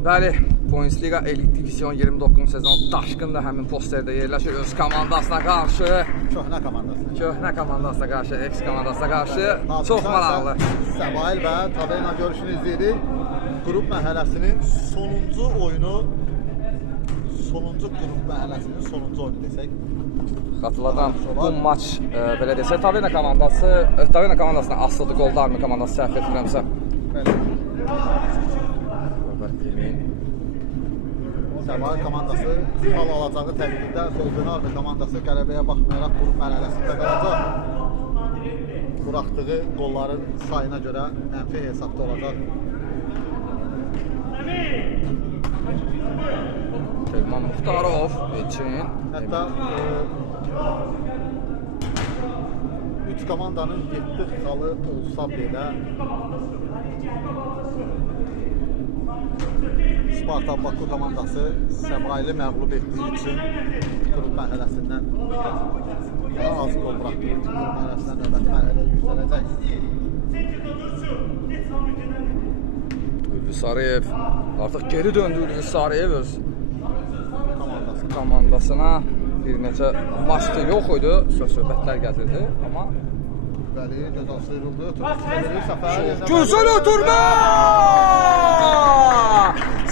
Bəli, Bundesliga Elit Division 29 sezon daşqınla həmin posterdə yerləşir öz komandasına qarşı. Köhnə komandasına qarşı, eks komandasına qarşı çox maraqlı. Səbail və Taverna görüşünü izləyirik. Qrup mərhələsinin sonuncu oyunu, qrup mərhələsinin sonuncu oyunu desək. Xatırladan bu maç belə desək, Taverna komandasına asıldı qollarını komandası səhv etmirəmsə. Səbail komandası hal alacağı təqdirdə Soldenarme komandası qələbəyə baxmayaraq qrup mərhələsində qalacaq. Buraxdığı qolların sayına görə mənfi hesabda olacaq. Telman Muxtarov üçün. Hətta 3 komandanın 7 xalı olsa belə Spartak Baku komandası Səbaili məğlub etdiyi üçün qrup mərhələsindən daha az gol buraxdığı üçün qrup mərhələsindən növbəti mərhələyə yüksələcək. Ülvi Sarıyev artıq geri döndü. Ülvi Sarıyev öz komandasına bir neçə maçda yox idi, söhbətlər gətirdi, amma Bəli, gözəl sıyrıldı, Səfər gözəl ötürmə!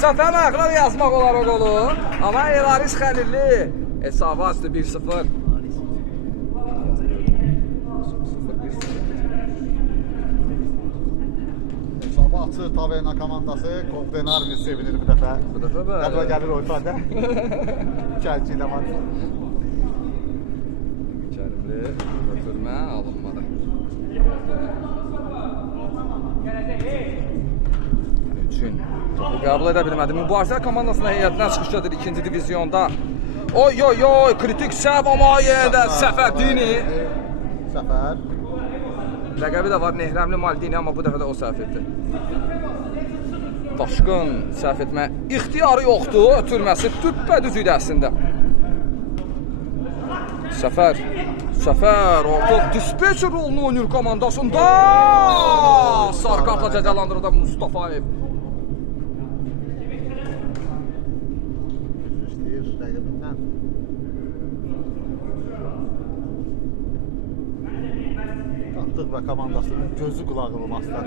Səfərin ayaqları yazmaq olar o qolu, amma Elaris Xəlilli hesabı açdı 1-0. Hesabı açır Taverna komandası, Kondenarmi sevinir bu dəfə. Bu dəfə bəli. Qəblə gəlir o ifade. Kəlçi ilə var. Kərimli ötürmə alınmadı. Üçün topu qəbul edə bilmədi. Mübarizə komandasına heyətindən çıxış edir 2-ci divizyonda. Oy, kritik səhv amma yerdə Səfər Dini. Səfər. Rəqəbi də var Nehrəmli Maldini, amma bu dəfə də o səhv etdi. Daşqın səhv etmə ixtiyarı yoxdur, ötürməsi düppədüz idi əslində. Səfər artıq dispeçer rolunu oynayır komandasında. Sarı kartla cəzalandırıldı Mustafayev. İstəyir rəqəbindən. Qatdıq və komandasının gözü qulağı olmasıdır.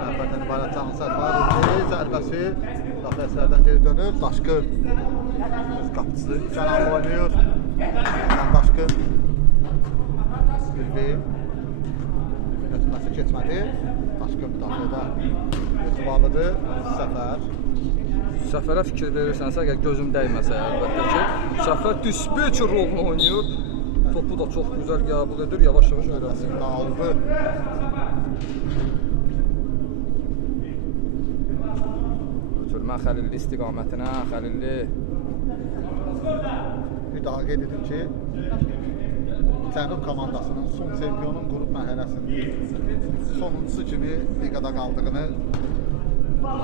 Nəfərdən ibarət canlısı var. Zərbəsi Qafəslərdən geri dönür. Daşqın öz qapıcısı Cənab oynayır. Daşqın Ülvi götürməsi keçmədi. Daşqın müdafiədə etibarlıdır. Səfərə fikir verirsənsə, əgər gözüm dəyməsə əlbəttə ki, Səfər dispeçer rolunu oynayır. Topu da çox gözəl qəbul edir, yavaş-yavaş öyrənsin. Dağıldı. Ötürmə Xəlilli istiqamətinə, Xəlilli. Bir daha qeyd edim ki, Cənub komandasının son çempionun qrup mərhələsinin sonuncusu kimi liqada qaldığını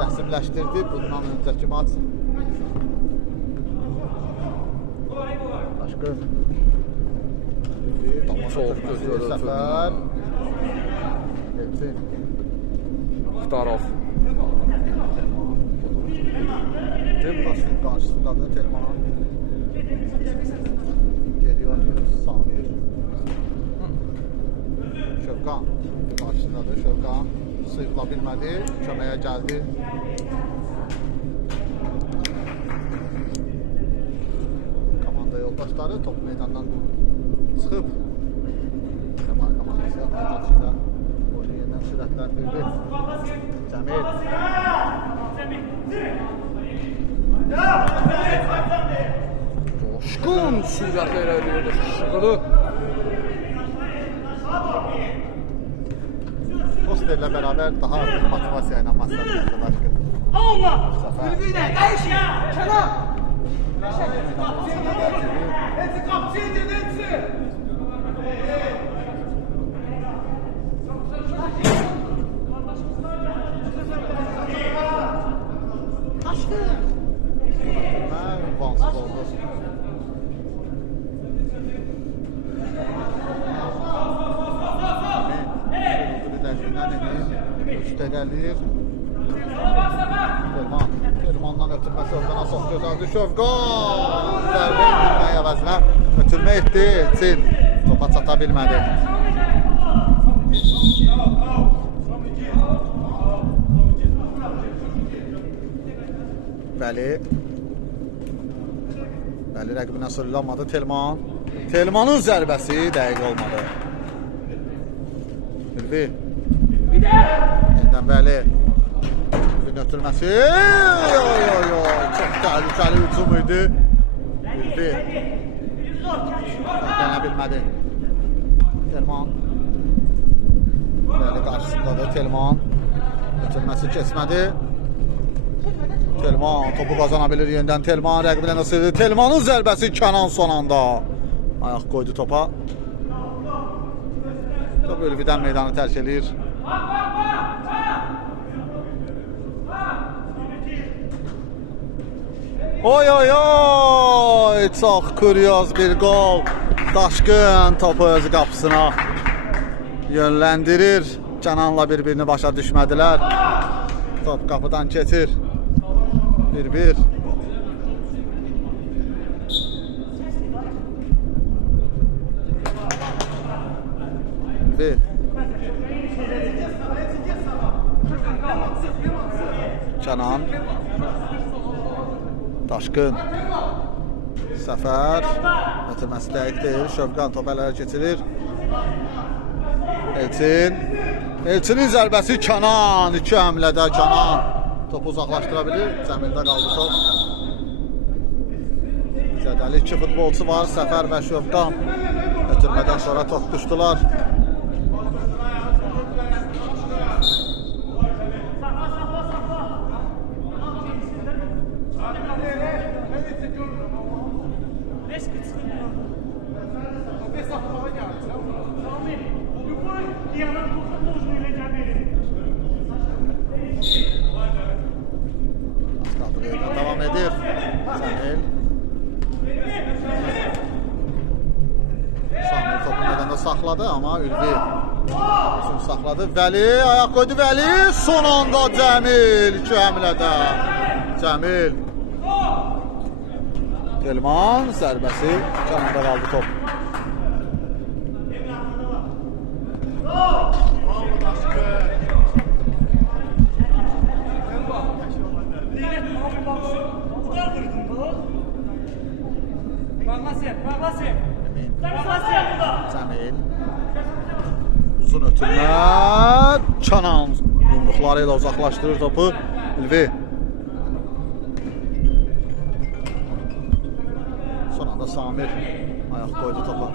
rəsmləşdirdi. Bundan öncəki maç Daşqın Çox gözəl Səfər Elçin Muxtarov. Daşqın qarşısındadır Telman. Geri oynuyor Samir. Şövqan qarşısındadır. Şövqan sıyrıla bilmədi, köməyə gəldi. Komanda yoldaşları top meydandan çıxıb. Səbail komandası atakçıyla oyunu yenidən sürətləndirdi. Cəmil. Coşqun sürətlə irəliləyirdi, şıqılı. Posterlə bərabər daha artıq motivasiya ilə maçlar Daşqın. Olma! Səfər. Ülviyle eşi! Kenar! Hepsi kapçı indir, hepsi! Taşkın! Vansız oldu. Liderliğinden emeği Üstə gəlir. Telmandan ötürməsi Özqana çox gözəldir. Şövqan zərbə etmək əvəzinə ötürmə etdi. Elçin topa çata bilmədi. Bəli rəqibinə sürülanmadı Telman. Telmanın zərbəsi dəqiq olmadı. Ülvi. Yeniden Bəli. Ülvi'nin ötürməsi. Çox təhlükəli hücum idi. Ülvi. Dənə bilmədi. Telman. Bəli qarşısındadır Telman. Ötürməsi keçmədi. Telman topu qazana bilir yenidən. Telman rəqibinə nasıl? Telmanın zərbəsi Kənan son anda. Ayaq qoydu topa. Top Ülvi'dən meydanı tərk edir. Oy! Çox kuryoz bir gol. Daşqın topu öz qapısına yönləndirir. Kənanla bir-birini başa düşmədilər. Top qapıdan keçir. 1-1. Kənan. Daşqın. Səfər. Ötürməsi dəqiq deyil. Şövqan top əllərə keçirir. Elçinin zərbəsi Kənan. 2 həmlədə Kənan. Topu uzaqlaşdıra bilir. Cəmildə qaldı top. Zədəli 2 futbolçu var. Səfər və Şövqan. Ötürmədən sonra top düşdülər. Devam edir. Samir topu meydanda saxladı ama Ülvi uzun saxladı. Vəli ayaq qoydu. Vəli son anda Cəmil 2 həmlədə. Cəmil. Telman zərbəsi Kənanda qaldı top. Cəmil. Uzun ötürmə. Kənan yumruqlarıyla uzaqlaşdırır topu. Ülvi. Son anda Samir ayaq qoydu topa.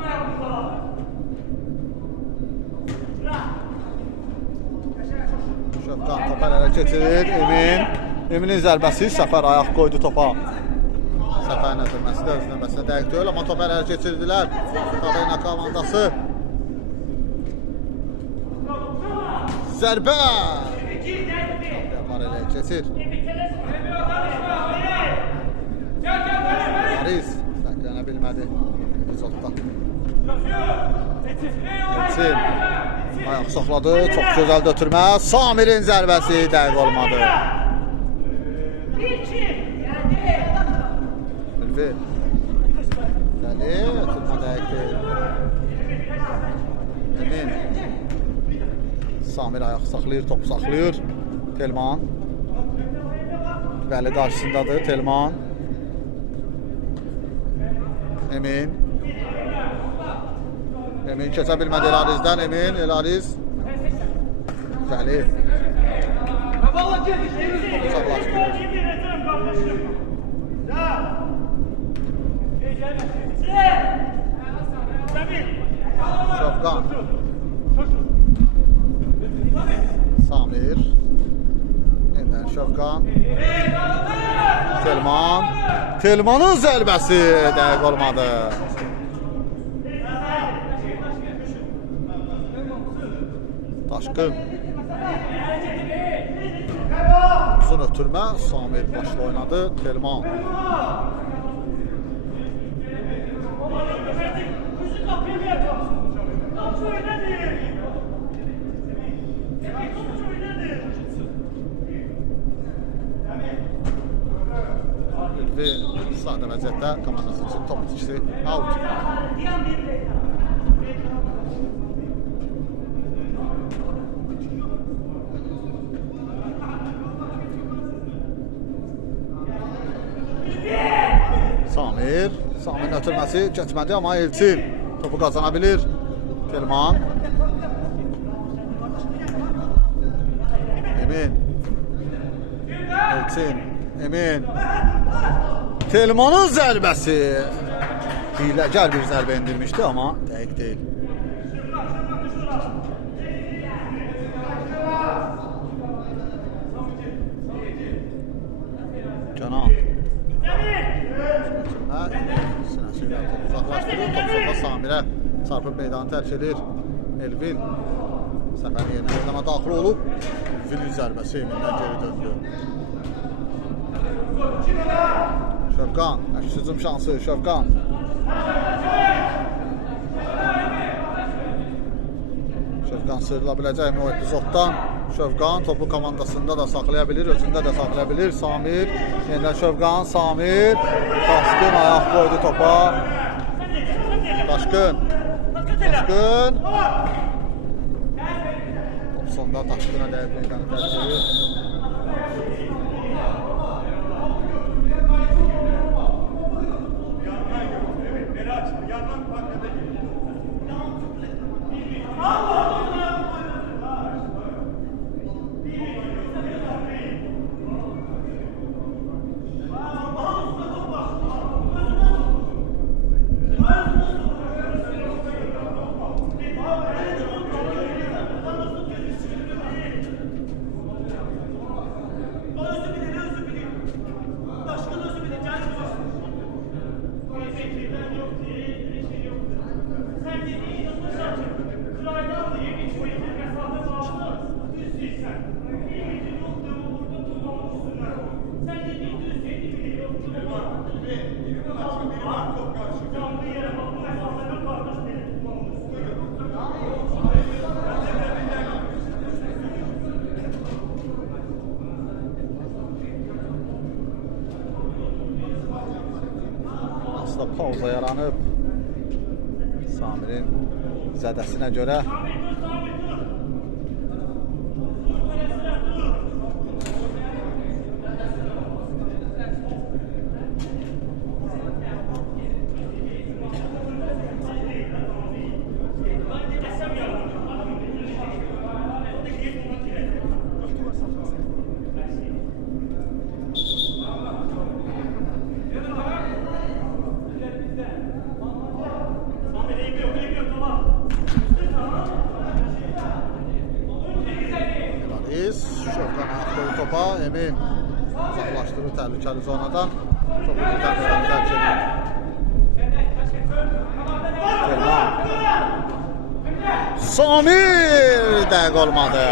Şövqan topa ələ keçirir. Eminin zərbəsi Səfər ayaq qoydu topa. Səfərin ötürməsi də öz növbəsinə dəqiq deyil, amma top ələ keçirdilər. Tabeyna komandası. Zərbə! Yapar elə keçir. Ariz bəklənə bilmədi. Epizodda. Elçin ayaq saxladı. Çox gözəl ötürmə. Samir'in zərbəsi dəqiq olmadı. Ülvi. Bəli, ötürmə dəqiq deyil. Emin. Samir ayaq saxlayır, top saxlayır. Telman. Bəli qarşısındadır Telman. Emin keçə bilmədi Elarizdən. Elariz. Bəli. Uzaqlaşdırır. Şövqan. Samir. Yeniden Şövqan. Telman. Telmanın zərbəsi dəqiq olmadı. Daşqın. Uzun ötürmə. Samir başla oynadı. Telman. Elvi sadə vəziyyətdə komandası üçün top itişdi. Out. Samirin ötürməsi keçmədi, amma Elçin topu qazana bilir. Telman. Emin. Elçin. Emin. Telmanın zərbəsi. Hiləgər bir zərbə indirmişdi, amma dəqiq deyil. Canan. Sinəsiyle uzaqlaşdırır. Top sonra Samirə çarpıb meydanı tərk edir. Elvin səfərin yerinə meydana daxil olub. Elvin zərbəsi Emin'dən geri döndü. Şövqan, əks hücum şansı Şövqan. Şövqan sıyrıla biləcəkmi o epizoddan? Şövqan topu komandasında da saxlaya bilir, özündə də saxlaya bilir. Samir, yeniden Şövqan, Samir. Daşkın ayaq qoydu topa. Daşkın. Daşkın. Top sonda Daşkın'a dəyib meydanı tərk edir. Pauza yaranıb Samirin zədəsinə görə. Şövqan ayaq qoydu topa. Emin uzaqlaşdırır təhlükəli zonadan. Topu birdən tərk edir. Telman. Samir dəqiq olmadı.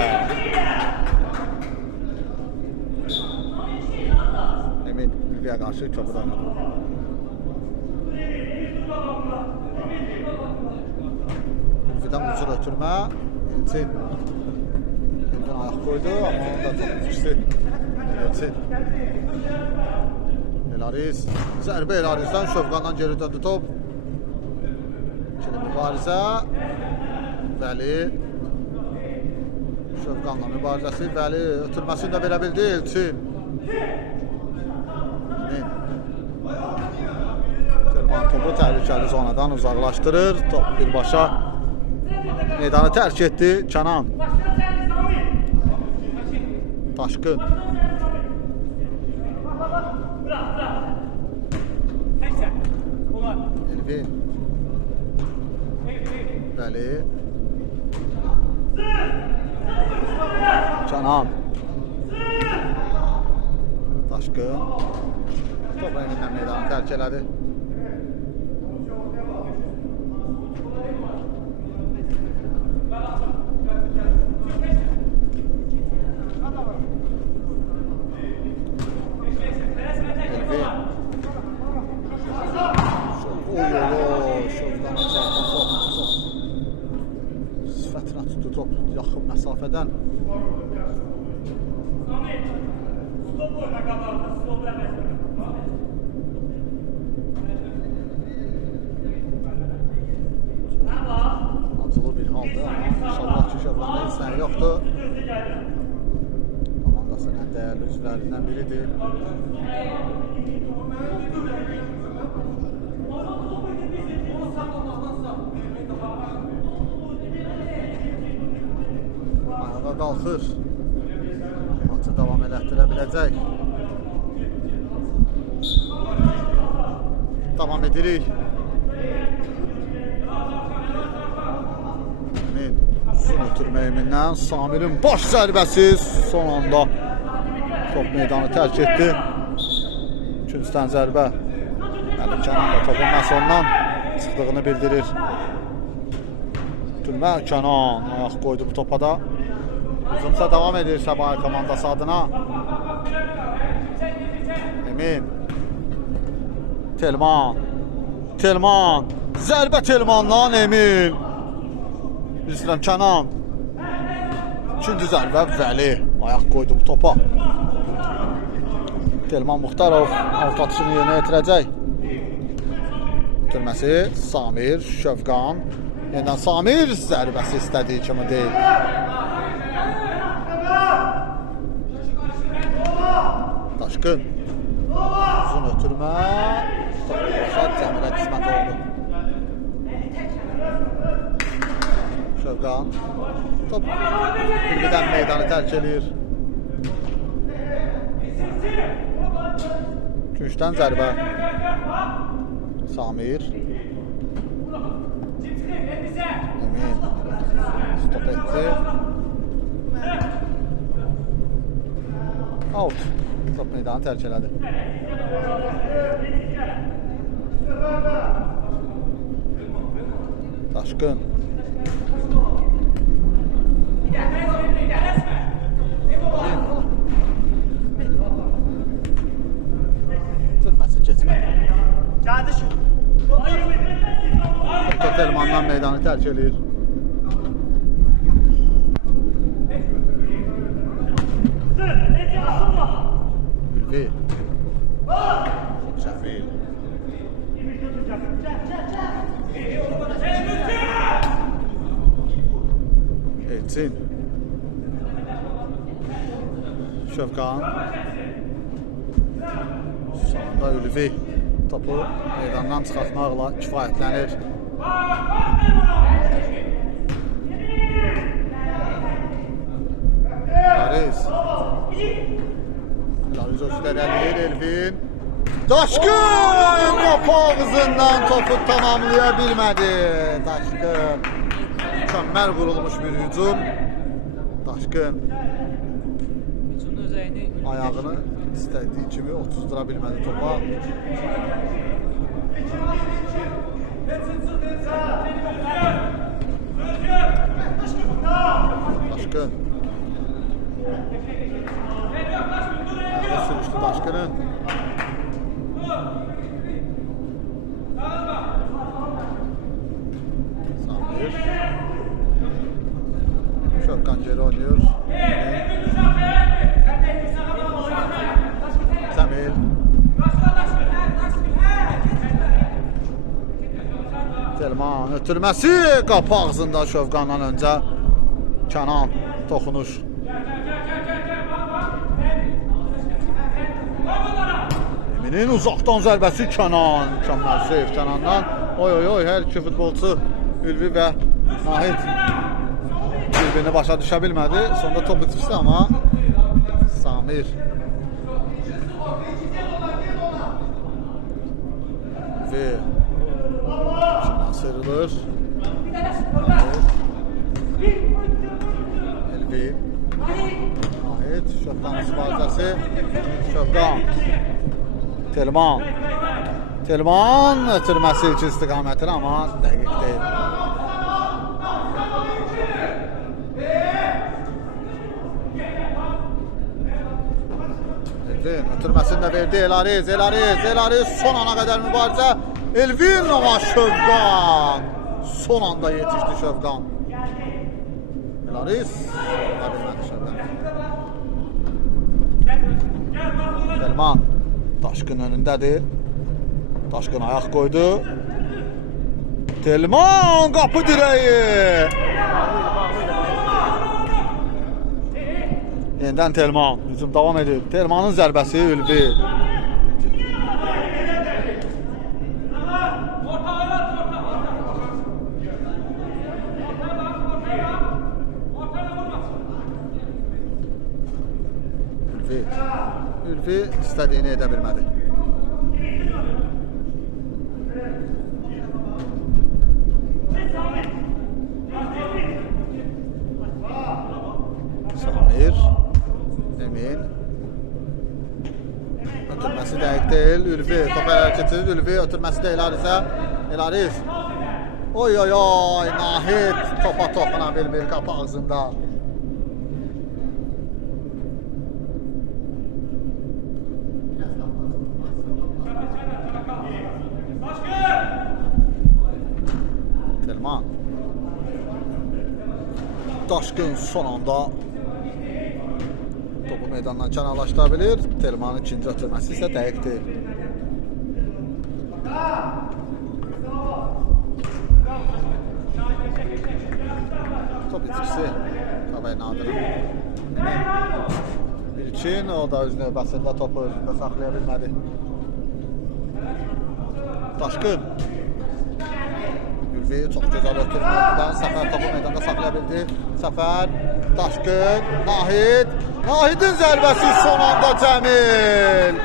Emin Ülviyə qarşı köprüdə oynadı. Ülvidən ucur ötürmə. Elçin. Ayaq qoydu, amma onu da top düşdü. Elçin. Elaris. Zərbə Elaris'dən Şövqandan geri döndü top. İkili mübarizə. Vəli. Şövqanla mübarizəsi. Vəli ötürməsini də verə bildi. Elçin. Telman topu təhlükəli zonadan uzaqlaşdırır. Top birbaşa meydanı tərk etdi. Kənan. Daşkın. Elvin. Vəli. Canan. Daşkın. Topu Emin'dən meydanı tərk elədi. Sifətinə tutdu top yaxın məsafədən. aldı ama inşallah ki Şövqanda heç nə yoxdur. Komandasının ən dəyərli üzvlərindən biridir. Ayağa qalxır. Maçı davam elətdirə biləcək. Davam edirik. Uzun ötürmə Emin'dən Samir'in baş zərbəsi son anda top meydanı tərk etdi. İkinciden zərbə. Kənan da topun məhz ondan çıxdığını bildirir. Ötürmə Kənan ayaq qoydu bu topa da. Uzunsa devam edir Səbahi komandası adına. Emin. Telman. Zərbə Telmandan Emin. İstəyirəm Kənan. İkinci zərbə Vəli ayaq qoydu bu topa. Telman Muxtarov alt atışını yerinə yetirəcək. Bitirməsi Samir, Şövqan. Yeniden Samir zərbəsi istədiyi kimi deyil. Daşqın. Uzun ötürmə. Şad Cəmilə qismət oldu. Şövqan. Top birdən meydanı tərk edir. Gücdən zərbə. Samir. Emin. Stop etdi. Out. Top meydanı tərk elədi. Daşqın. Tırması keçmədi. Telmandan meydanı tərk edir. Ülvi. Şəfil. Elçin. Şövqan. Sonunda Ülvi topu meydandan çıxartmaqla kifayətlənir. Lariz özü də ələyir Elvin. Daşqın qapı ağzından topu tamamlaya bilmədi. Daşqın. Mükəmməl vurulmuş bir hücum. Daşqın. Ayağını istədiyi kimi otuzdıra bilmədi topa. Daşqın. Ayağı sürüştü Daşqın'ın. Samir. Şövqan geri oynuyor. Cəmil. Telman ötürməsi qapı ağzında Şövqandan öncə Kənan toxunuş. Eminin uzaqdan zərbəsi Kənan. Mükəmməl seyf Kənandan. Oy, hər iki futbolçu Ülvi və Nahid bir-birini başa düşə bilmədi. Sonunda top bitirdi amma Samir. Ve Şundan sıyrılır. Elvi. Nahid. Şövqan istifadəsi. Şövqan. Telman ötürməsi iki istiqamətini amma dəqiq deyil. Elvin ötürməsini də verdi Elariz son ana qədər mübarizə. Elvin ama Şövqan. Son anda yetişdi Şövqan. Elariz bilmədi Şövqan. Telman. Daşqın önündədir. Daşqın ayaq qoydu. Telman qapı direği. Yenidən Telman. Hücum davam edir. Telmanın zərbəsi Ülvi. Ülvi istədiyini edə bilmədi. Samir, Emin. Ötürməsi dəqiq deyil. Ülvi top hərəkətsiz. Ülvi ötürməsi deyil Arizə. Elariz. Oy oy oy. Nahid topa toxuna bilmir qapı ağzında. Telman. Daşkın son anda topu meydandan kənarlaşdıra bilir. Telmanın ikinci ötürməsi isə dəqiq deyil. Top itkisi Kavay Nadir'in. Bir için o da öz növbəsində topu özündə saxlaya bilmədi. Daşkın. Ülvi çox gözəl ötürmədən Səfər topu meydanda saxlaya bildi. Səfər, Daşkın, Nahid. Nahidin zərbəsi son anda Cəmil.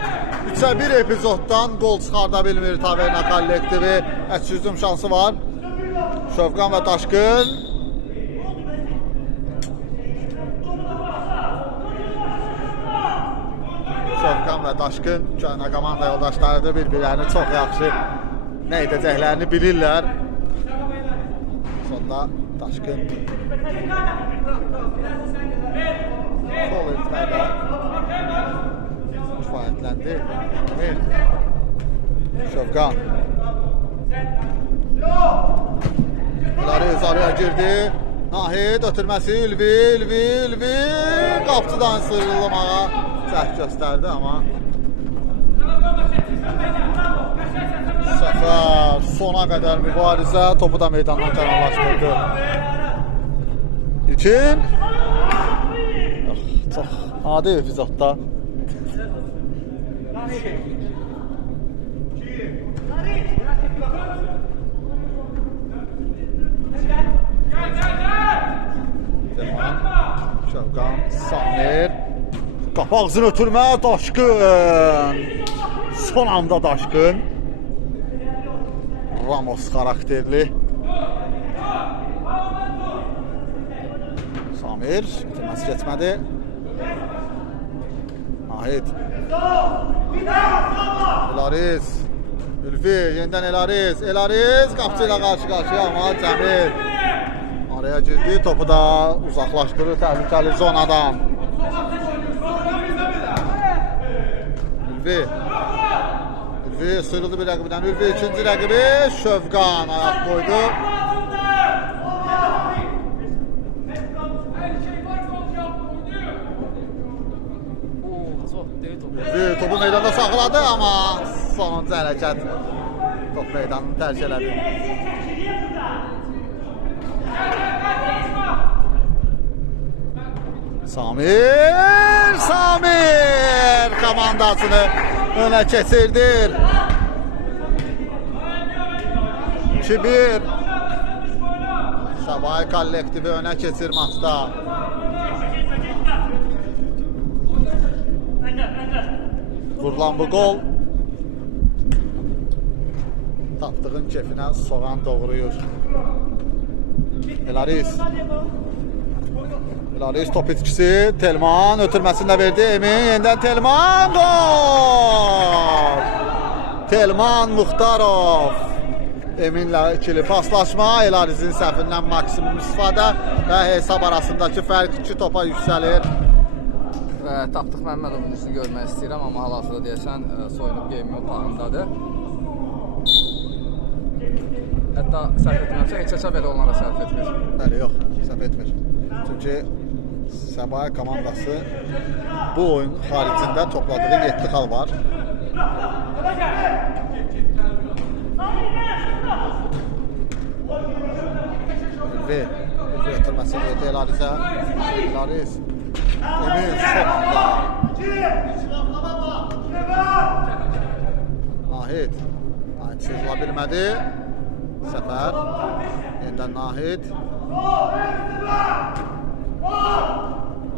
3-1 epizoddan gol çıxarda bilmir Taverna kollektivi. Əks hücum şansı var. Şövqan və Daşkın. Şövqan və Daşkın köhnə komanda yoldaşlarıdır. Bir-birlərini çox yaxşı nə edəcəklərini bilirlər. Sonda Daşkın sol etməklə kifayətləndi. Şövqan Elariz araya girdi. Nahid ötürməsi Ülvi qapçıdan sıyrılmağa cəhd göstərdi amma Səfər sona qədər mübarizə topu da meydandan kənarlaşdırdı. İlkin çox adi epizodda Şövqan, Samir qapı ağzını ötürmə Daşkın son anda Daşkın Ramos xarakterli Samir itirməsi keçmədi. Nahid Elariz Ülvi yenidən Elariz qapçı ilə qarşı-qarşıya amma Cəmil araya girdi, topu da uzaqlaşdırır təhlükəli zonadan. Ülvi sıyrıldı bir rəqibindən. Ülvi ikinci rəqibi Şövqan ayaq qoydu. Ülvi topu meydanda saxladı amma sonuncu hərəkət top meydanını tərk elədi. Samir komandasını öne keçirdir. 2-1 Sabahı kollektivi öne keçir maçda. Vurulan bu gol tapdığın kefinə soğan doğruyur. Elariz top itkisi, Telman ötürməsində verdi, Emin yenidən Telman gol! Telman Muxtarov Eminlə ikili paslaşma, Elarizin səhvindən maksimum istifadə və hesab arasındakı fərq 2 topa yüksəlir. Və Tapdıq Məmmədovun üstünü görmək istəyirəm, amma hal-hazırda deyəsən soyunub geyinmə otağındadır. Hətta səhv etmirəmsə, heç əsə belə onlara səhv etmir. Bəli, yox, səhv etmir. Çünki Səbaha komandası bu oyun xaricində topladığı 7 xal var. Ülvi ötürməsi verdi Elarizə. Elariz Emin son anda. Nahid. Nahid sızıla bilmədi. Səfər. Yeniden Nahid.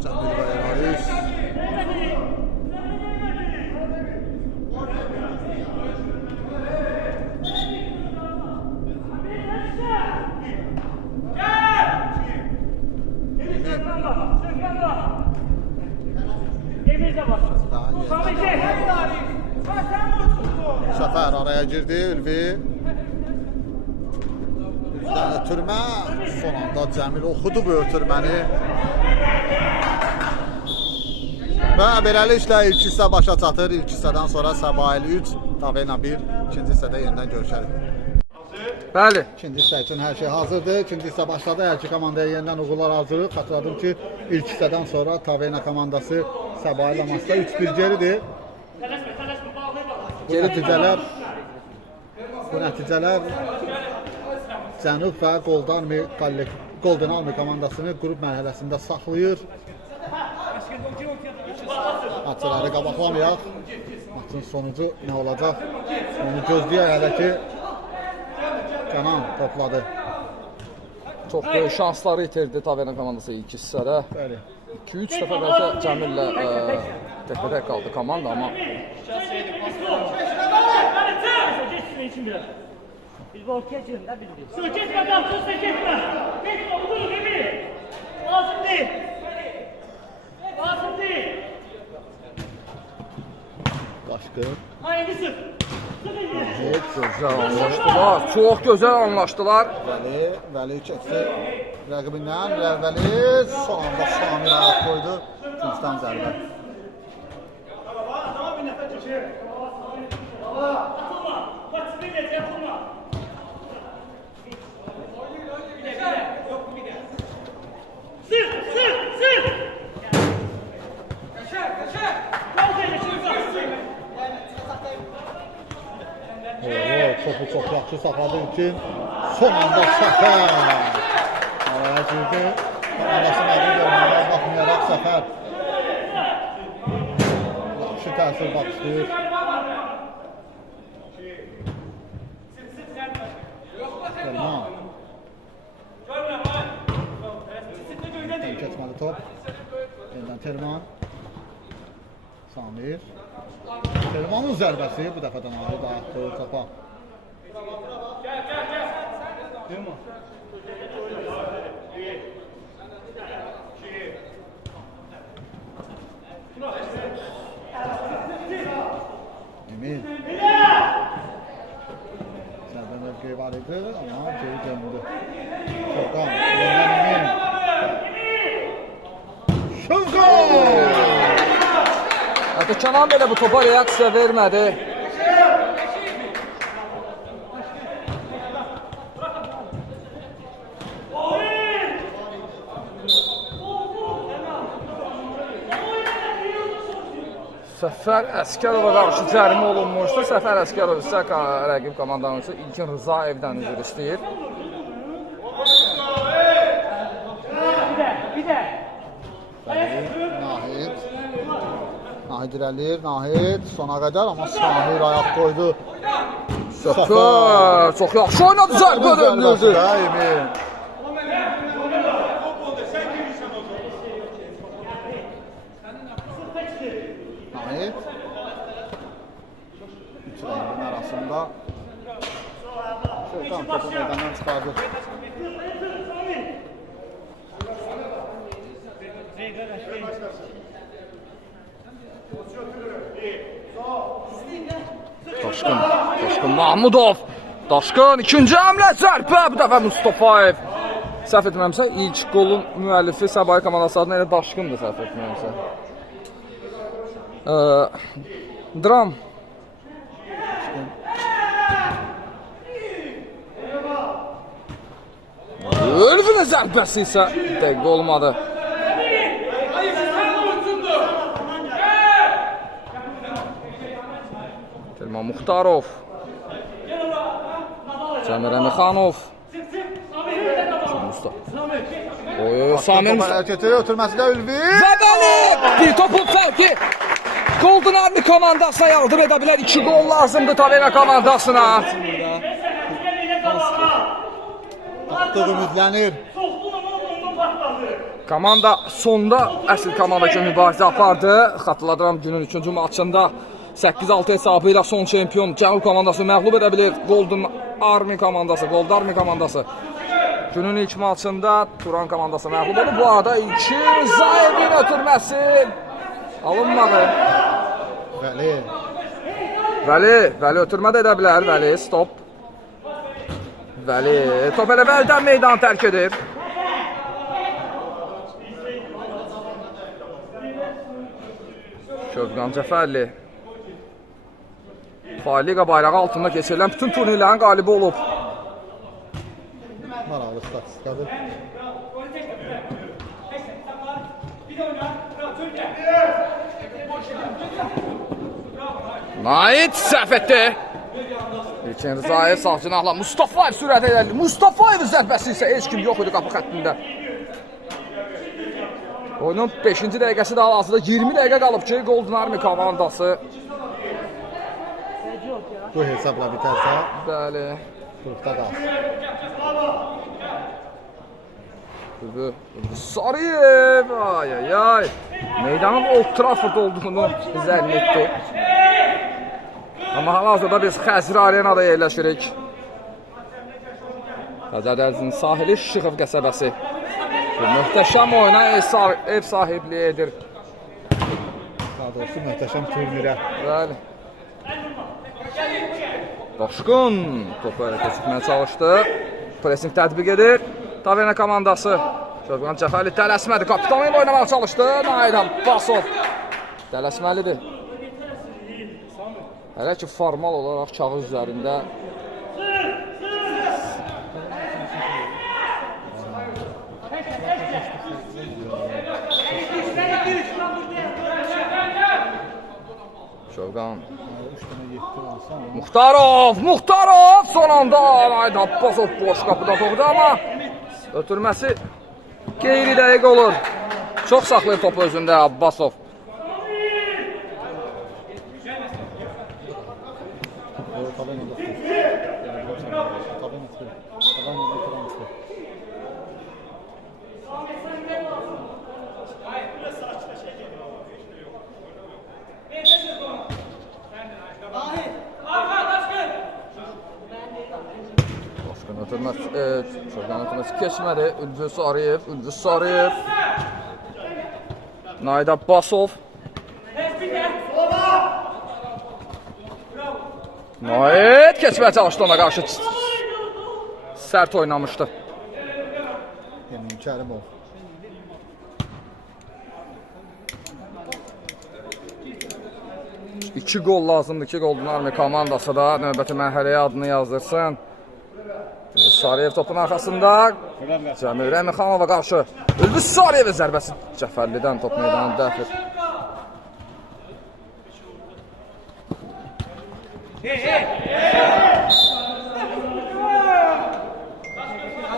Cəmil və Eraris. Səfər araya girdi, Ülvi. Ülvidən ötürmə. Son anda Cəmil oxudu bu ötürməni. Və beləliklə ilk hissə başa çatır. İlk hissədən sonra Səbail 3, Tavena 1. İkinci hissədə yenidən görüşərik. Bəli. İkinci hissə üçün hər şey hazırdır. İkinci hissə başladı. Hər iki komandaya yenidən uğurlar arzulayırıq. Xatırladım ki, ilk hissədən sonra Tavena komandası Səbail Amasda 3-1 geridir. Bu nəticələr Cənub və Golden Army komandasını qrup mərhələsində saxlayır. Maçları qabaqlamayaq. Maçın sonucu nə olacaq? Onu gözləyək, hələ ki Canan topladı. Çox böyük şansları itirdi Tavena komandası ilk hissədə. Bəli. 2-3 dəfə bəlkə Cəmillə təkbətək qaldı komanda, amma Biz bu ortaya girin de bildik. Söketme adamsın, söketme. Geçme, budur Emir. Lazım değil. Lazım değil. Qaşqın. Haydi sık. çox gözəl anlaşdılar. Çox gözəl anlaşdılar. Vəli keçdi rəqibindən. Vəli son anda Şamil ayaq qoydu. Üçüncüdən zərbə. Atılma. Bak spinlet yapılma. Sık, sık, sık. Gol dedi şurada. Topu çox yaxşı saxladığı üçün son anda Səfər araya girdi. Komandası məğlub olmalarına baxmayaraq Səfər yaxşı təsir baxışlayır. Telman. Keçməli top. Yeniden Telman. Samir. Telmanın zərbəsi bu dəfədən ayrı dağıtdı topa. Emin. Zərbə mövqeyi var idi, amma geri döndü. Çoxdan. Emin. Şunqol! Hətta Kənan belə bu topa reaksiya vermədi. Səfər Əskərova qarşı cərimə olunmuşdu. Səfər Əskərov isə rəqib komandanın üçün İlkin Rızayevdən üzr istəyir. Nahid. Nahid irəlir, Nahid sona qədər, amma Samir ayaq qoydu. Səfər çox yaxşı oynadı, zərbə döndürdü. Emin. Nahid. Üç rəngin arasında Şeytan topu meydandan çıxardı. Daşqın Mahmudov. Daşqın ikinci həmlə zərbə, bu dəfə Mustafayev. Səhv etmirəmsə ilk qolun müəllifi Səbail komandası adına elə Daşqındır, səhv etmirəmsə. Dram. Ölvünün zərbəsi isə dəqiq olmadı. Telman Muxtarov. Cəmir Əmixanov. Mustafa. Samir Keçirir, ötürməsi də Ülvi. və bəli, bir topun fərqi. Golden Army komandasına yardım edə bilər. 2 gol lazımdır Tavera komandasına. Artıq ümidlənir. Komanda sonda əsl komanda kimi mübarizə apardı. Xatırladıram günün 3-cü maçında 8-6 hesabı ilə son çempion Cənub komandası məğlub edə bilir. Golden Army komandası. Günün ilk maçında Turan komandası məğlub oldu. Bu arada İlkin Zayevin ötürməsi alınmadı. Vəli ötürmə də edə bilər. Vəli stop. Vəli top elə əldən meydanı tərk edir. Şövqan Cəfərli Liqa bayrağı altında keçirilən bütün turnirlərin qalibi olub. Maraqlı statistikadır. Nait səhv etdi. İlkin Rızayev sağ cinahla Mustafayev sürət edirli. Mustafayevin zərbəsi isə heç kim yox idi qapı xəttində. Oyunun 5-ci dəqiqəsi daha hazırda 20 dəqiqə qalıb ki, Golden Army komandası. Bu hesabla bitərsə, Bəli. qrupda qalsın. Sarıyev, ay. Meydanın Old Trafford olduğunu zənn etdi. Amma hal-hazırda biz Xəzri Arenada yerləşirik. Xəzər Dənizinin sahili Şıxov qəsəbəsi. Möhtəşəm oyuna ev sahibliyi edir. Daha doğrusu möhtəşəm turnirə. Bəli. Daşqın topu hərəkət etməyə çalışdı. Pressing tətbiq edir. Taverna komandası. Şövqan Cəfərli tələsmədi. Kapitanı ilə oynamağa çalışdı. Nailhan Basov. Tələsməlidir. Hələ ki formal olaraq kağız üzərində Şövqan Muxtarov son anda Nailhan Abbasov boş qapıda toxudu amma ötürməsi qeyri-dəqiq olur. Çox saxlayır topu özündə Abbasov. Şövqan ötürməsi keçmədi. Ülvi Sarıyev. Naid Abbasov. Naid keçməyə çalışdı ona qarşı. Sərt oynamışdı. Yəni Kərimov. İki gol lazımdır ki, Golden Army komandası da növbəti mərhələyə adını yazdırsın. Sarıyev topun arxasında Cəmil Rəmixanova qarşı Ülvi Sarıyevin zərbəsi Cəfərlidən top meydanı dəfir.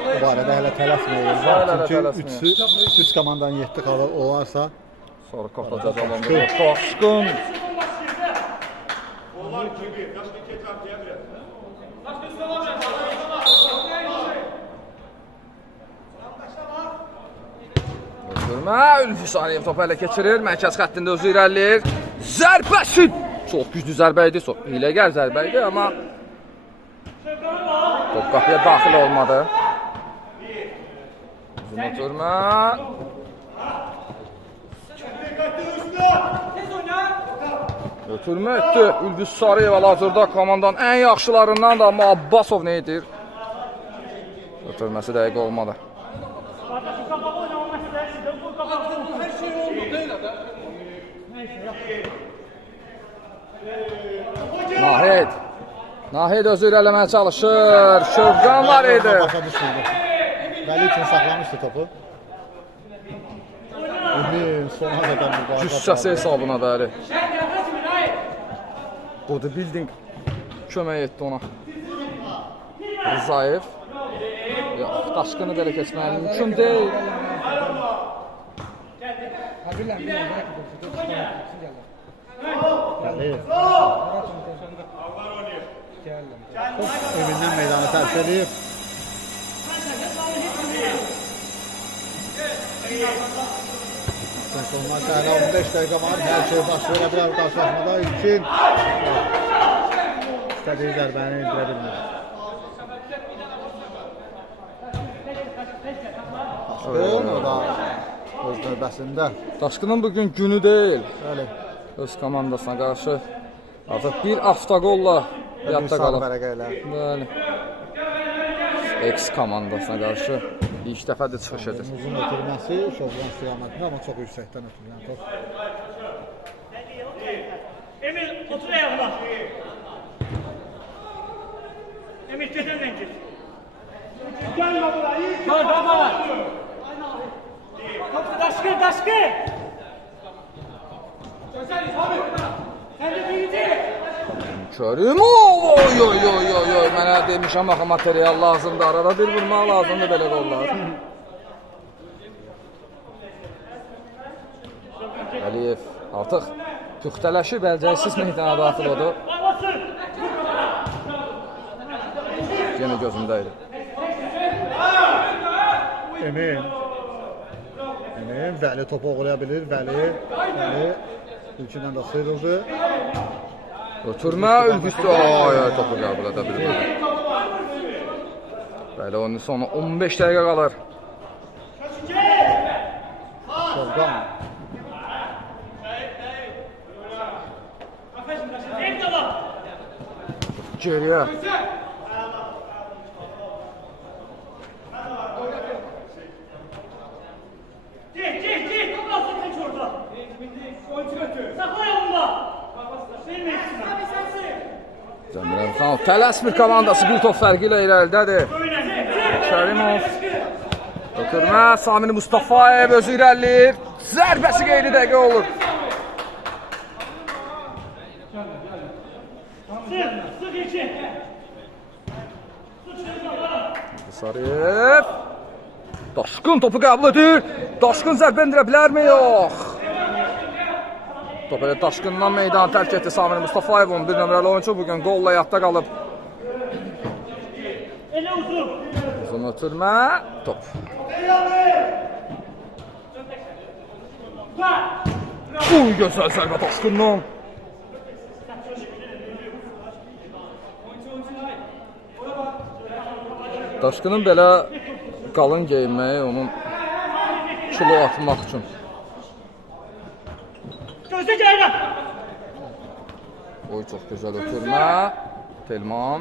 Bu barədə hələ tələsməyir. Çünki 3 komandanın 7 qalı olarsa Sonra kafa cəzalandırır. Daşqın. Ülvi Sarıyev topu ələ keçirir. Mərkəz xəttində özü irəliləyir. Zərbəsi! Çox güclü zərbə idi. Hiləgər zərbə idi, amma top qapıya daxil olmadı. Uzun ötürmə. Ötürmə etdi. Ülvi Sarıyev hal-hazırda komandanın ən yaxşılarından da, amma Abbasov nə edir? Ötürməsi dəqiq olmadı. Nahid özü irələməyə çalışır. Şövqan var idi. Vəli üçün saxlamışdı topu. Sona qədər mübarizə. Cüssəsi hesabına bəli. Bodybuilding kömək etdi ona. Rızayev. Daşqını belə keçməyə mümkün deyil. Gəlir. Evindən meydanı tərk edib. Sonuna çayla 15 dəqiqə var. Hər şey baş verə bilər qarşılaşmada. İlkin istədiyi zərbəni indirə bilmir. Daşqın o da öz növbəsində. Daşqının bugün günü deyil. Bəli. Öz komandasına qarşı artıq bir avtogolla yadda sağ qalıb. bərəqə ilə. Bəli. X komandasına qarşı ilk dəfədir çıxış edir. Uzun ötürməsi şovran istiqamətində, amma çox yüksəkdən ötürülən top. Emir otur ayağına. Emir geden rengiz. Gelme burayı. Gel baba. Daşkı daşkı. Sen de büyüdü. Körimov, oy oy oy oy oy, mənə demişəm axı material lazımdır, arada bir vurmaq lazımdır belə qollar. Əliyev artıq püxtələşib, əlcəksiz meydana daxil oldu. Babası. Yenə gözümdəydi. Emin. Vəli topu oğurlaya bilir. Vəli ilkindən də sıyrıldı. Ötürmə, ülgüsü, ay topu qəbul edə bilmədi. Bəli, onun sonu 15 dəqiqə qalır. Şovqan. Geriyə. Git. Toplasın kaç orada. Sakla yolunda. Benim eksim. Cəmirəm Xanov, Tələsmir komandası bir top fərqi ilə irəlidədir. Kərimov. Ötürmə, Samir Mustafayev özü irəliləyir. Zərbəsi qeyri dəqiqə olur. Sık içi. Sarıyev. Daşqın topu qəbul edir. Daşqın zərbə endirə bilərmi? Yox. Top elə Daşqından meydanı tərk etdi Samir Mustafayev, 11 nömrəli oyuncu bugün qolla yadda qalıb. Ele uzun. Uzun ötürmə, top. Uy, gözəl zərbə Daşqından. Daşqının belə qalın geyinməyi onun kilo atmaq üçün. Gözde gelme. Oy, çox gözəl ötürmə. Telman.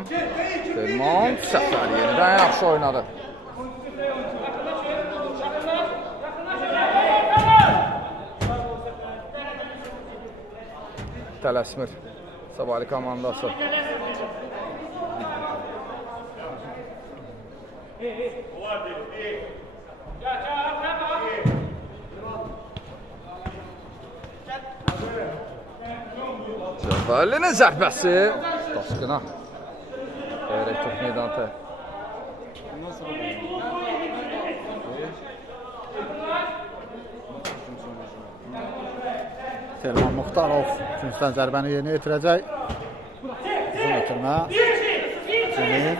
Səfər yenidən yaxşı oynadı. Tələsmir. Sabahlı komandası. Cəvəlinin zərbəsi Daşqına. Qeyrək top meydan tə. Selman Muxtarov ikinciden zərbəni yerinə yetirəcək. Uzun ötürmə. Emin.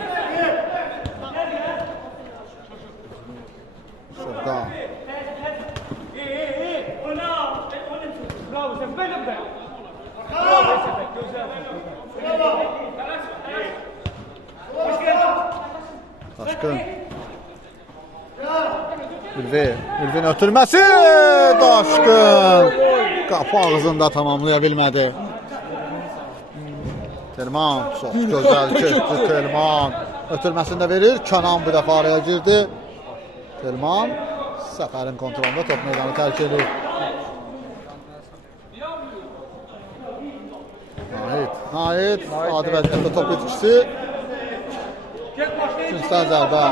Şovqan. Bravo sen benim de. Daşqın. Ülvin ötürməsi. Daşqın. Qapı ağzında tamamlaya bilmədi. Telman çox gözəl keçdi. Telman ötürməsini də verir. Kənan bu dəfə araya girdi. Telman Səfərin kontrolunda top meydanı tərk edir. Nahid adi vəziyyətdə top itkisi. Üçüncüdən zərbə.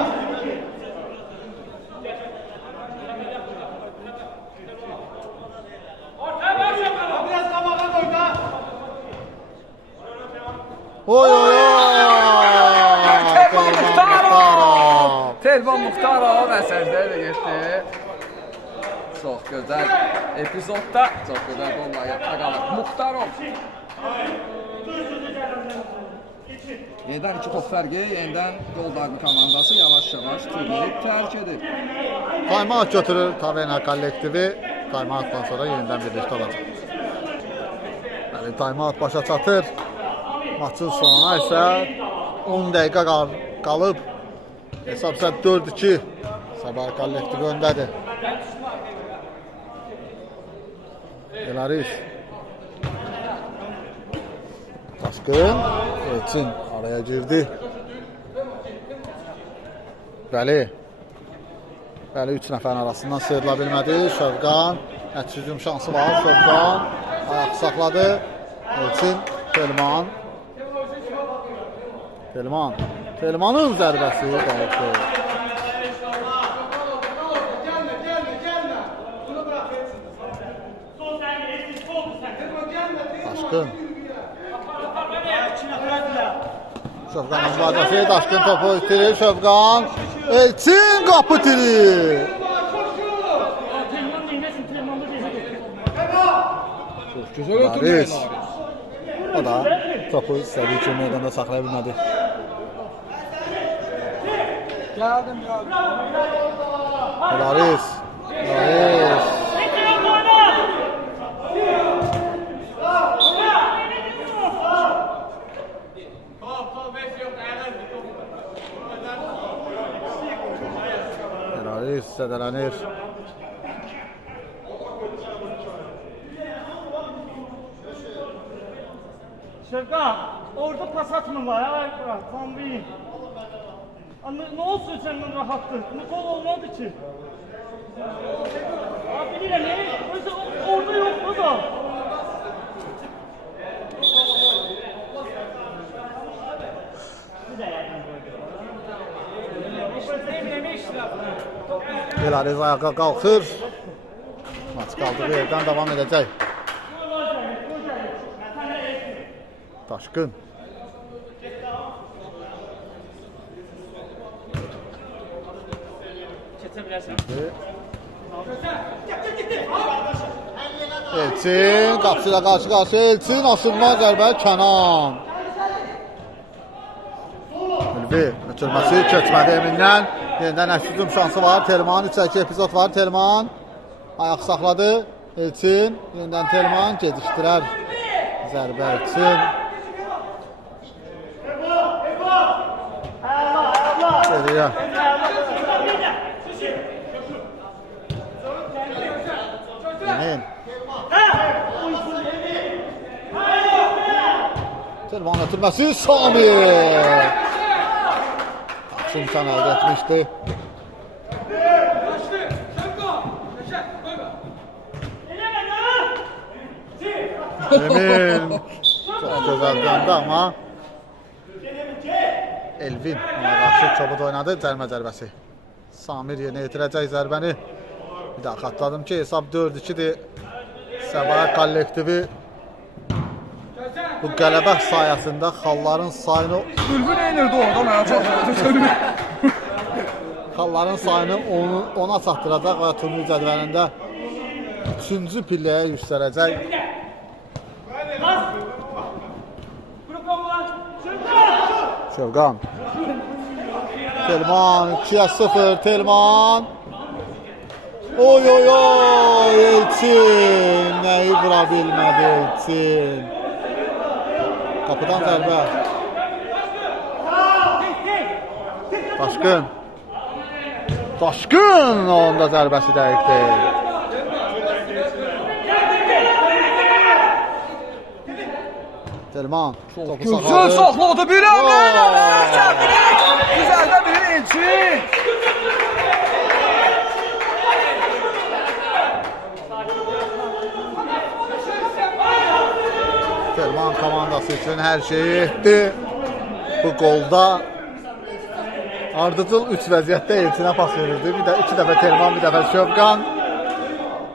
Oy oy oy! Telman Muxtarov əsərdə də getdi. Çox gözəl epizodda çox gözəl qollar yadda qalır. Muxtarov. Yenidən 2 top fərqi, yenidən Qoldarbi komandası yavaş-yavaş turniri tərk edir. Timeout götürür Taverna kollektivi. Timeoutdan sonra yenidən birlikdə olacaq. Bəli, timeout başa çatır. Maçın sonuna isə 10 dəqiqə qalıb. Hesab isə 4-2. Sabah kollektivi öndədir. Belarus. Taşqın. Elçin araya girdi. Bəli. Bəli, 3 nəfərin arasından sıyrıla bilmədi. Şövqan. Hücum şansı var. Şövqan. Ayaq saxladı. Elçin. Telman. Telman. Telmanın zərbəsi qaldı. Taşqın. Şövqanın mübarizəsi, Taşqın topu itirir, Şövqan. Elçin qapı itirir. Çox gözəl ötürməyən Aris. O da topu istədiyi kimi meydanda saxlaya bilmədi. Geldim ya. Belarus. Belarus. Belarus zədələnir. Şevkat, orada pas atmırlar ya. Tam bir. Ne olsun senden rahattı? Bu kol olmadı ki. Abi bilirim ne? Oysa orada yok o da. Belarus ayağa qalxır. Maç qaldığı yerdən davam edəcək. Taşqın. Elçin qapısıyla qarşı-qarşı. Elçin asılma zərbə Kənan. Ülvi ötürməsi keçmədi Eminlə. Yenidən hücum şansı var. Telman içəki epizod var. Telman ayaq saxladı. Elçin yenidən Telman gecikdirər. Zərbə Elçin. Geriyə. Emin. Telman ötürməsi Samir. Şimşan əldə etmişdi. Emin. Çox gözəl döndü amma Elvin ona qarşı çabuk oynadı. Cərmə zərbəsi. Samir yerinə yetirəcək zərbəni. Bir daha xatladım ki hesab 4-2'dir. Sabah kollektivi bu qələbə sayəsində xalların sayını Ülvi nə edirdi orada mənə çox söylüyor. xalların sayını 10'a çatdıracaq və turnir cədvəlində 3-cü pilləyə yüksələcək. Şövqan. Telman 2-0 Telman. Oy oy oy Elçin nəyi vura bilmədi Elçin. Kapıdan zərbə. Taşqın. Taşqın onda zərbəsi dəqiqdir. Telman topu Gözəl saxladı bir əmrə. Güzəldə bir Elçin. Telman komandası üçün hər şeyi etdi. Bu qolda ardıcıl 3 vəziyyətdə Elçinə pas verildi. Bir də 2 dəfə Telman, bir dəfə Şövqan.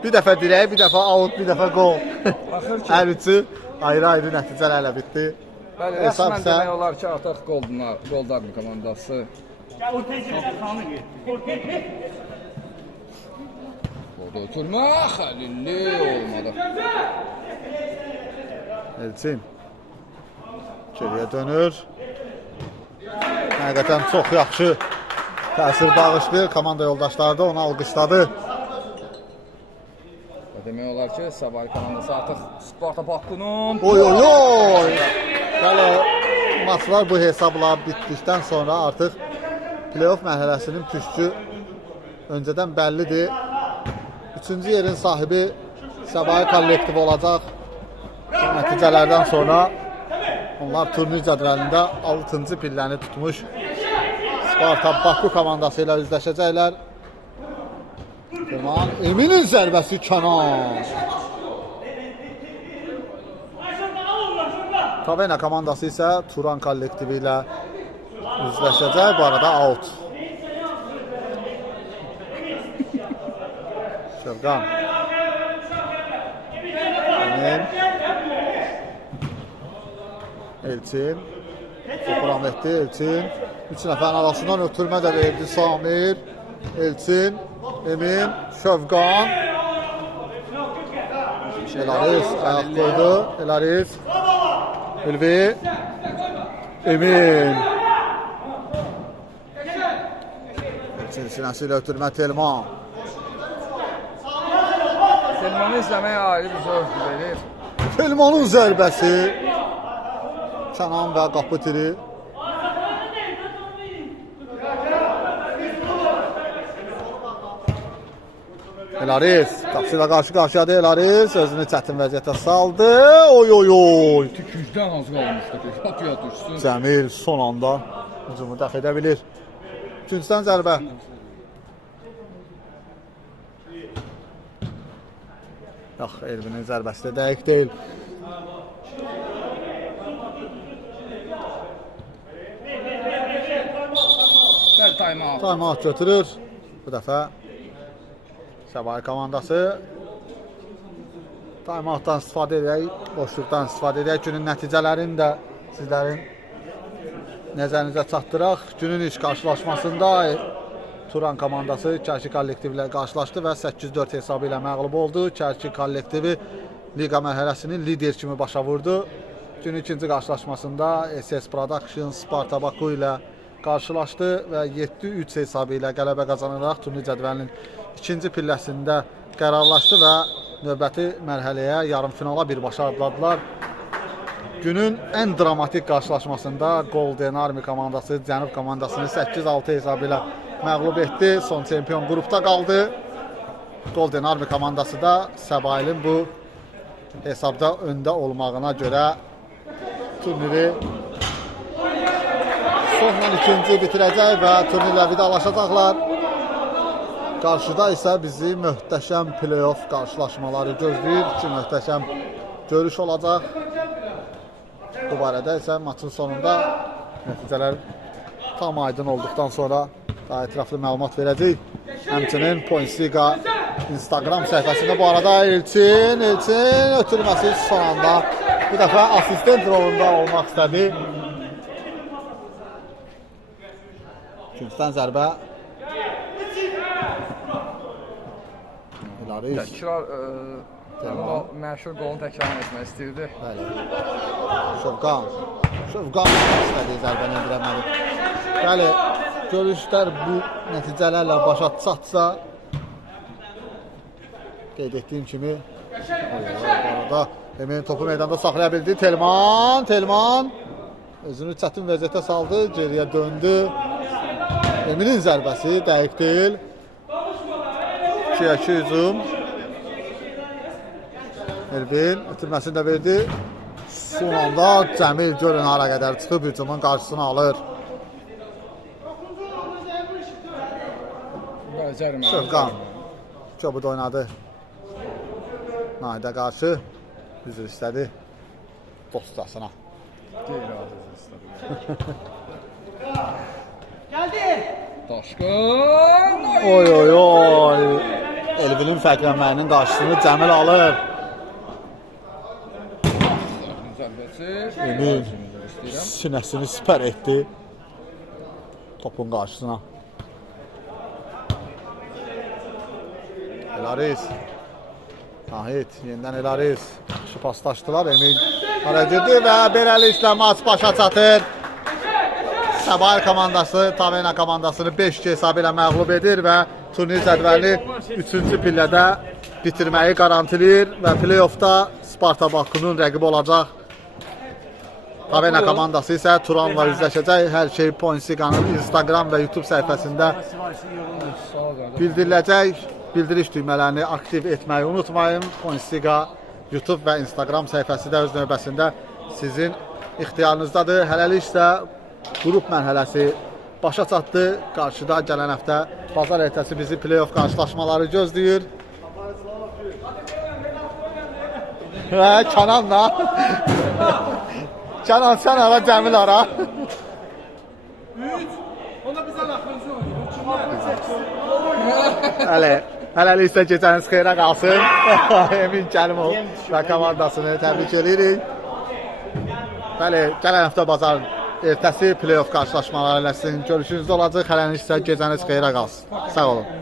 Bir dəfə dirək, bir dəfə out, bir dəfə qol. Hər üçü ayrı-ayrı nəticələrlə bitdi. Bəli, Hesab rəsmən isə demək olar ki, artıq Qoldarbi komandası Orada ötürmə, Xəlilli olmadı. Elçin geriyə dönür. Həqiqətən çox yaxşı təsir bağışlayır. Komanda yoldaşları da onu alqışladı. Demək olar ki, Sabah komandası artıq Sparta Bakının Oy oy oy. Bəli, maçlar bu hesabla bitdikdən sonra artıq playoff mərhələsinin püşkü öncədən bəllidir. 3-cü yerin sahibi Sabah kollektiv olacaq. Nəticələrdən sonra onlar turnir cədvəlində 6-cı pilləni tutmuş Sparta Baku komandası ilə üzləşəcəklər. Emin'in zərbəsi Kənan. Tavena komandası isə Turan kollektivi ilə üzləşəcək. Bu arada out. Şevqan. Emin. Elçin. Topuram etdi Elçin. 3 nəfərin arasından ötürmə də verdi Samir. Elçin. Emin. Şevqan. Elaris ayaq qoydu. Elaris. Ülvi. Emin. Elçin sinəsi ilə ötürmə Telman. Selmanı izləməyə ayrı bir zövq verir. Telmanın zərbəsi. Kənan və qapı tiri. Elaris, qapısı ilə qarşı-qarşıyadır Elaris, özünü çətin vəziyyətə saldı. Oy oy oy. Tüküzdən az qalmışdı ki, qapıya düşsün. Cəmil son anda hücumu dəf edə bilir. İkinciden zərbə. Yox, Elvinin zərbəsi də dəqiq deyil. Bəli, time-out. Time-out götürür. Bu dəfə Səbahi komandası time-outdan istifadə edək, boşluqdan istifadə edək. Günün nəticələrini də sizlərin nəzərinizə çatdıraq. Günün iş qarşılaşmasında Turan komandası Kərki kollektivi ilə qarşılaşdı və 8-4 hesabı ilə məğlub oldu. Kərki kollektivi liqa mərhələsinin lider kimi başa vurdu. Günün ikinci qarşılaşmasında SS Production Sparta Baku ilə qarşılaşdı və 7-3 hesabı ilə qələbə qazanaraq turnir cədvəlinin ikinci pilləsində qərarlaşdı və növbəti mərhələyə yarımfinala birbaşa adladılar. Günün ən dramatik qarşılaşmasında Golden Army komandası Cənub komandasını 8-6 hesabı ilə məğlub etdi. Son çempion qrupda qaldı. Golden Army komandası da Səbailin bu hesabda öndə olmağına görə turniri sonla ikinci bitirəcək və turnirlə vidalaşacaqlar. Qarşıda isə bizi möhtəşəm playoff qarşılaşmaları gözləyir. İki möhtəşəm görüş olacaq. Bu barədə isə maçın sonunda nəticələr tam aydın olduqdan sonra daha ətraflı məlumat verəcək. Həmçinin Points Liga Instagram səhifəsində bu arada Elçin ötürməsi son anda bu dəfə asistent rolunda olmaq istədi. İkinciden zərbə. Təkrar məşhur qolunu təkrar etmək istəyirdi. Bəli. Şevqan istədiyi zərbəni endirəmədi. Bəli, görüşlər bu nəticələrlə başa çatsa qeyd etdiyim kimi arada Emin topu meydanda saxlaya bildi. Telman özünü çətin vəziyyətə saldı, geriyə döndü. Emin'in zərbəsi dəqiq deyil. 2-2 hücum. Elvin ötürməsini də verdi. Son anda Cəmil görün hara qədər çıxıb hücumun qarşısını alır. Şevqan köbud oynadı. Nahidə qarşı üzr istədi dostasına. Daşqın! Oy. Elvinin fərqlənməyinin qarşısını Cəmil alır. Emin sinəsini sipər etdi topun qarşısına. Elaris. Nahid, yenidən Elaris. Yaxşı paslaşdılar. Emin hərəkəti və beləliklə maç başa çatır. Səbail komandası Tavena komandasını 5-2 hesabı ilə məğlub edir və turnir cədvəlini 3-cü pillədə bitirməyi garantiləyir və play-offda Sparta Bakunun rəqibi olacaq. Tavena komandası isə Turanla üzləşəcək. Hər şey Pointsiqanın Instagram və YouTube səhifəsində bildiriləcək. Bildiriş düymələrini aktiv etməyi unutmayın. Pointsiqa YouTube və Instagram səhifəsi də öz növbəsində sizin ixtiyarınızdadır. Hələlik isə qrup mərhələsi başa çatdı. Qarşıda gələn həftə bazar ertəsi bizi play-off qarşılaşmaları gözləyir. Və Kənanla Kənan sən ara, Cəmil ara. Hələlik isə gecəniz xeyrə qalsın. Emin Kərimov və komandasını təbrik edirik. Bəli, gələn həftə bazar ertəsi play-off qarşılaşmaları ilə sizin görüşünüzdə olacaq. Hələlik isə gecəniz xeyrə qalsın. Sağ olun.